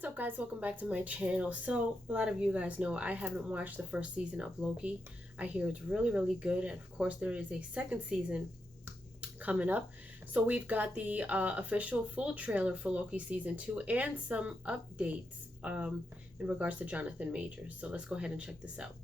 What's up, guys? Welcome back to my channel. So a lot of you guys know I haven't watched the first season of Loki. I hear it's really good, and of course there is a second season coming up. So we've got the official full trailer for Loki season 2 and some updates in regards to Jonathan Majors. So let's go ahead and check this out.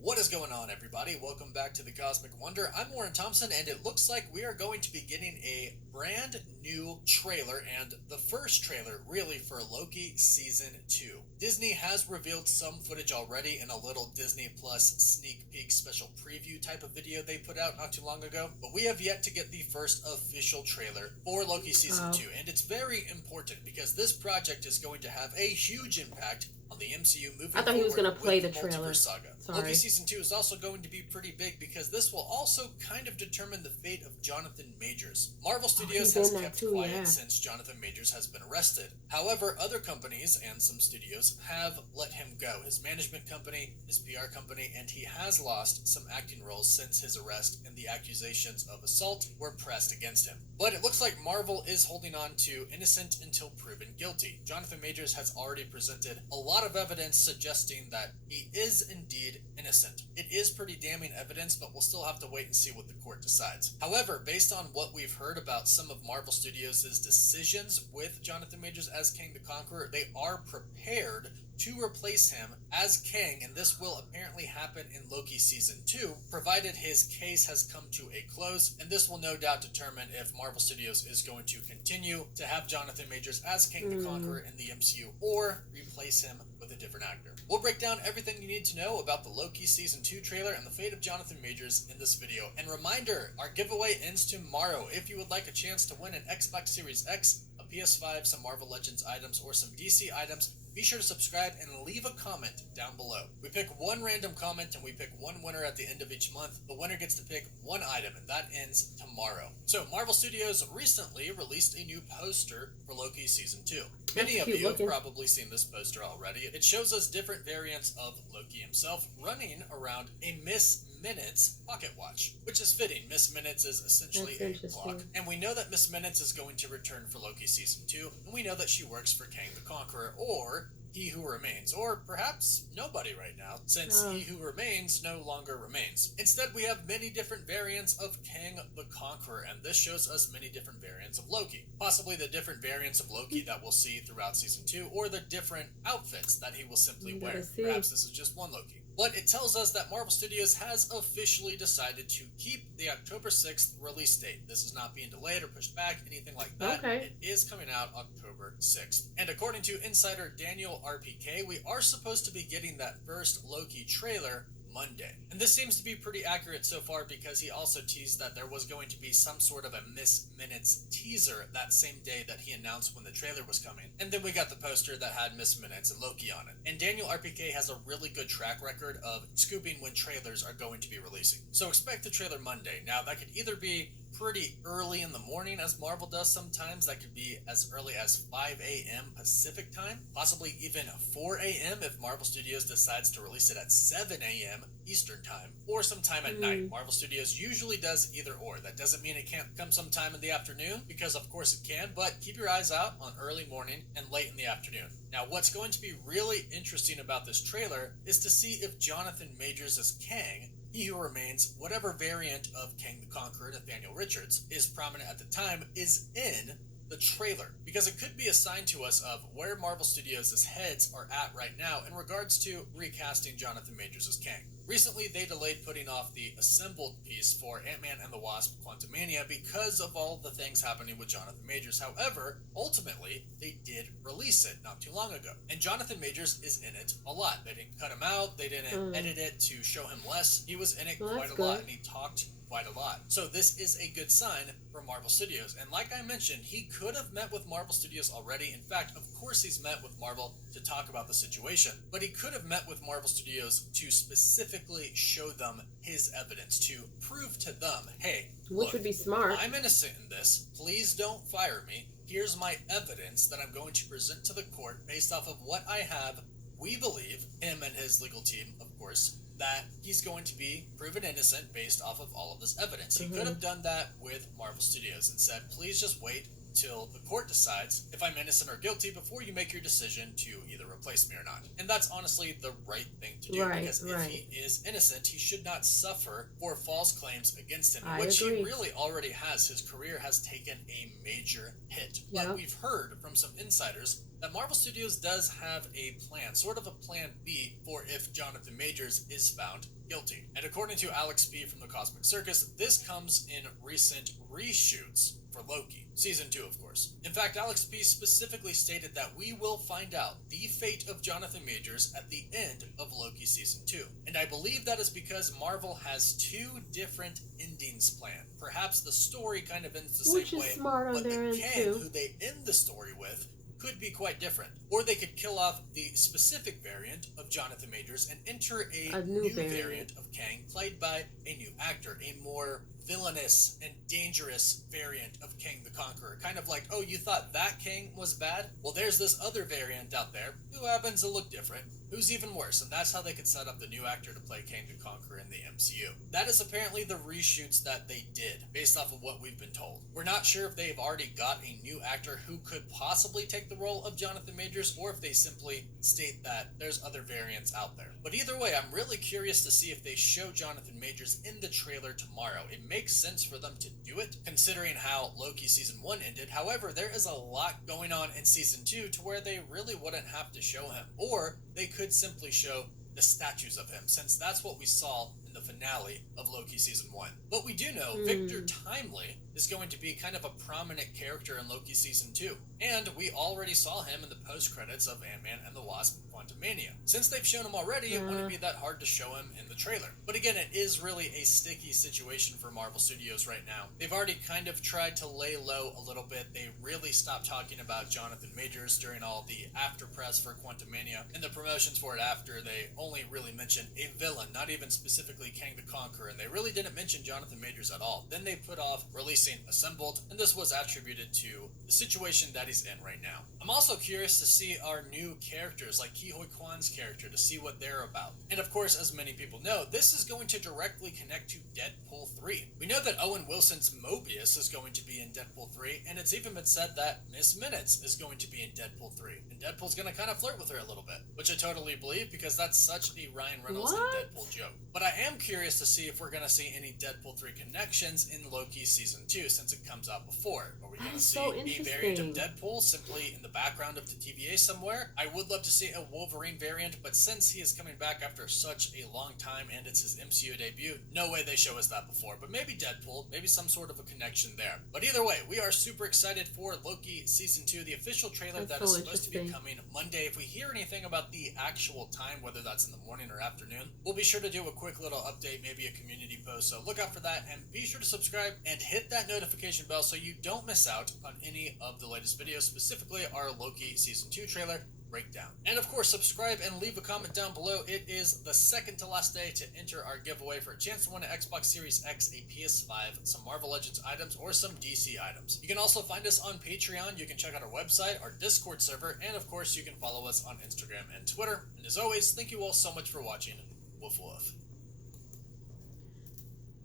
What is going on, everybody? Welcome back to the Cosmic Wonder. I'm Warren Thompson, and it looks like we are going to be getting a brand new trailer, and the first trailer really for Loki Season 2. Disney has revealed some footage already in a little Disney Plus sneak peek special preview type of video they put out not too long ago, but we have yet to get the first official trailer for Loki Season 2, and it's very important because this project is going to have a huge impact on the MCU moving forward. I thought he was going to play the trailer. Saga. Loki Season 2 is also going to be pretty big because this will also kind of determine the fate of Jonathan Majors. Marvel Studios has kept quiet since Jonathan Majors has been arrested. However, other companies and some studios have let him go. His management company, his PR company, and he has lost some acting roles since his arrest, and the accusations of assault were pressed against him. But it looks like Marvel is holding on to innocent until proven guilty. Jonathan Majors has already presented a lot of evidence suggesting that he is indeed innocent. It is pretty damning evidence, but we'll still have to wait and see what the court decides. However, based on what we've heard about some of Marvel Studios' decisions with Jonathan Majors as Kang the Conqueror, they are prepared to replace him as Kang, and this will apparently happen in Loki Season 2, provided his case has come to a close, and this will no doubt determine if Marvel Studios is going to continue to have Jonathan Majors as Kang the Conqueror in the MCU, or replace him with a different actor. We'll break down everything you need to know about the Loki Season 2 trailer and the fate of Jonathan Majors in this video. And reminder, our giveaway ends tomorrow. If you would like a chance to win an Xbox Series X, a PS5, some Marvel Legends items, or some DC items, be sure to subscribe and leave a comment down below. We pick one random comment and we pick one winner at the end of each month. The winner gets to pick one item, and that ends tomorrow. So Marvel Studios recently released a new poster for Loki Season 2. Many of you have probably seen this poster already. It shows us different variants of Loki himself running around a Miss Minutes pocket watch, which is fitting. Miss Minutes is essentially a clock, and we know that Miss Minutes is going to return for Loki Season 2, and we know that she works for Kang the Conqueror, or He Who Remains, or perhaps nobody right now, since He Who Remains no longer remains. Instead, we have many different variants of Kang the Conqueror, and this shows us many different variants of Loki. Possibly the different variants of Loki that we'll see throughout Season 2, or the different outfits that he will simply wear. Perhaps this is just one Loki. But it tells us that Marvel Studios has officially decided to keep the October 6th release date. This is not being delayed or pushed back, anything like that. It is coming out October 6th. And according to insider Daniel RPK, we are supposed to be getting that first Loki trailer Monday. And this seems to be pretty accurate so far because he also teased that there was going to be some sort of a Miss Minutes teaser that same day that he announced when the trailer was coming. And then we got the poster that had Miss Minutes and Loki on it. And Daniel RPK has a really good track record of scooping when trailers are going to be releasing. So expect the trailer Monday. Now that could either be pretty early in the morning, as Marvel does sometimes. That could be as early as 5 a.m. Pacific time, possibly even 4 a.m. if Marvel Studios decides to release it at 7 a.m. Eastern time, or sometime at night. Marvel Studios usually does either or. That doesn't mean it can't come sometime in the afternoon, because of course it can, but keep your eyes out on early morning and late in the afternoon. Now, what's going to be really interesting about this trailer is to see if Jonathan Majors as Kang, He Who Remains, whatever variant of Kang the Conqueror, Nathaniel Richards, is prominent at the time, is in the trailer, because it could be a sign to us of where Marvel Studios' heads are at right now in regards to recasting Jonathan Majors as Kang. Recently, they delayed putting off the assembled piece for Ant-Man and the Wasp: Quantumania because of all the things happening with Jonathan Majors. However, ultimately, they did release it not too long ago. And Jonathan Majors is in it a lot. They didn't cut him out. They didn't edit it to show him less. He was in it quite a lot, and he talked quite a lot. So this is a good sign for Marvel Studios. And like I mentioned, he could have met with Marvel Studios already. In fact, of course he's met with Marvel to talk about the situation. But he could have met with Marvel Studios to specifically show them his evidence, to prove to them, hey, which would be smart. I'm innocent in this. Please don't fire me. Here's my evidence that I'm going to present to the court based off of what I have. We believe, him and his legal team, of course, that he's going to be proven innocent based off of all of this evidence. He could have done that with Marvel Studios and said, please just wait. till the court decides if I'm innocent or guilty before you make your decision to either replace me or not. And that's honestly the right thing to do, because if he is innocent, he should not suffer for false claims against him, which he really already has. His career has taken a major hit. But we've heard from some insiders that Marvel Studios does have a plan, sort of a plan B, for if Jonathan Majors is found guilty. And according to Alex B from the Cosmic Circus, this comes in recent reshoots for Loki. Season 2, of course. In fact, Alex B specifically stated that we will find out the fate of Jonathan Majors at the end of Loki Season 2. And I believe that is because Marvel has 2 different endings planned. Perhaps the story kind of ends the same way, but the Kang who they end the story with could be quite different. Or they could kill off the specific variant of Jonathan Majors and enter a new variant of Kang played by a new actor, a more villainous and dangerous variant of Kang the Conqueror. Kind of like, oh, you thought that Kang was bad? Well, there's this other variant out there who happens to look different, who's even worse, and that's how they could set up the new actor to play Kang the Conqueror in the MCU. That is apparently the reshoots that they did, based off of what we've been told. We're not sure if they've already got a new actor who could possibly take the role of Jonathan Majors, or if they simply state that there's other variants out there. But either way, I'm really curious to see if they show Jonathan Majors in the trailer tomorrow. It makes sense for them to do it, considering how Loki Season 1 ended. However, there is a lot going on in Season 2 to where they really wouldn't have to show him. Or they could simply show the statues of him, since that's what we saw in the finale of Loki Season 1. But we do know Victor Timely is going to be kind of a prominent character in Loki Season 2. And we already saw him in the post-credits of Ant-Man and the Wasp: Quantumania. Since they've shown him already, it wouldn't be that hard to show him in the trailer. But again, it is really a sticky situation for Marvel Studios right now. They've already kind of tried to lay low a little bit. They really stopped talking about Jonathan Majors during all the after press for Quantumania. In the promotions for it after, they only really mentioned a villain, not even specifically Kang the Conqueror, and they really didn't mention Jonathan Majors at all. Then they put off releasing Assembled, and this was attributed to the situation that he's in right now. I'm also curious to see our new characters, like Ke Huy Quan's character, to see what they're about. And of course, as many people know, this is going to directly connect to Deadpool 3. We know that Owen Wilson's Mobius is going to be in Deadpool 3, and it's even been said that Miss Minutes is going to be in Deadpool 3. And Deadpool's going to kind of flirt with her a little bit, which I totally believe, because that's such a Ryan Reynolds and Deadpool joke. But I am curious to see if we're going to see any Deadpool 3 connections in Loki Season 2, since it comes out before. Are we going to see a variant of Deadpool simply in the background of the TVA somewhere? I would love to see a Wolverine variant, but since he is coming back after such a long time and it's his MCU debut, no way they show us that before. But maybe Deadpool, maybe some sort of a connection there. But either way, we are super excited for Loki Season 2, the official trailer that is supposed to be coming Monday. If we hear anything about the actual time, whether that's in the morning or afternoon, we'll be sure to do a quick little update, maybe a community post. So look out for that, and be sure to subscribe and hit that notification bell so you don't miss out on any of the latest videos, specifically our Loki Season 2 trailer breakdown. And of course, subscribe and leave a comment down below. It is the second to last day to enter our giveaway for a chance to win an Xbox Series X, a PS5, some Marvel Legends items, or some DC items. You can also find us on Patreon. You can check out our website, our Discord server, and of course, you can follow us on Instagram and Twitter. And as always, thank you all so much for watching. Woof woof.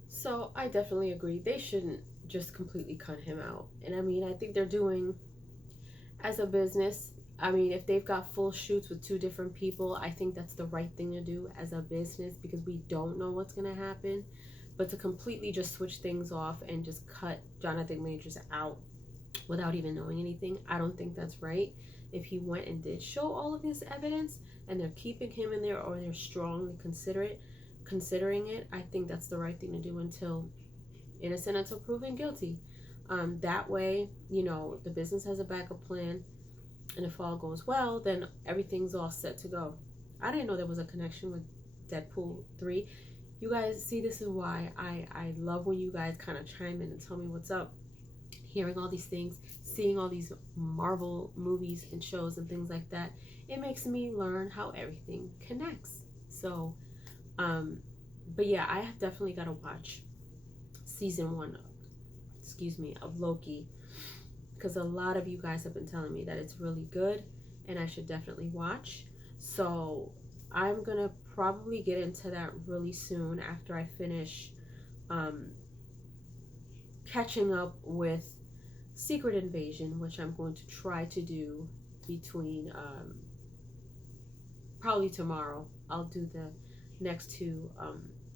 So I definitely agree. They shouldn't just completely cut him out. And I mean, I think they're doing, as a business, I mean, if they've got full shoots with 2 different people, I think that's the right thing to do as a business, because we don't know what's going to happen. But to completely just switch things off and just cut Jonathan Majors out without even knowing anything, I don't think that's right. If he went and did show all of his evidence and they're keeping him in there, or they're strongly considering it, I think that's the right thing to do until innocent until proven guilty. That way, you know, the business has a backup plan, and if all goes well, then everything's all set to go. I didn't know there was a connection with Deadpool 3. You guys see, this is why I love when you guys kind of chime in and tell me what's up. Hearing all these things, seeing all these Marvel movies and shows and things like that, it makes me learn how everything connects. So, but yeah, I have definitely got to watch Season 1, of Loki, because a lot of you guys have been telling me that it's really good and I should definitely watch. So I'm gonna probably get into that really soon after I finish catching up with Secret Invasion, which I'm going to try to do between probably tomorrow. I'll do the next two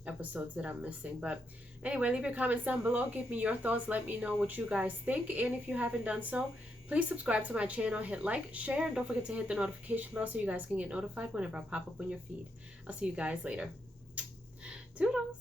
episodes that I'm missing. But anyway, leave your comments down below. Give me your thoughts. Let me know what you guys think. And if you haven't done so, please subscribe to my channel, hit like, share, and don't forget to hit the notification bell so you guys can get notified whenever I pop up on your feed. I'll see you guys later. Toodles!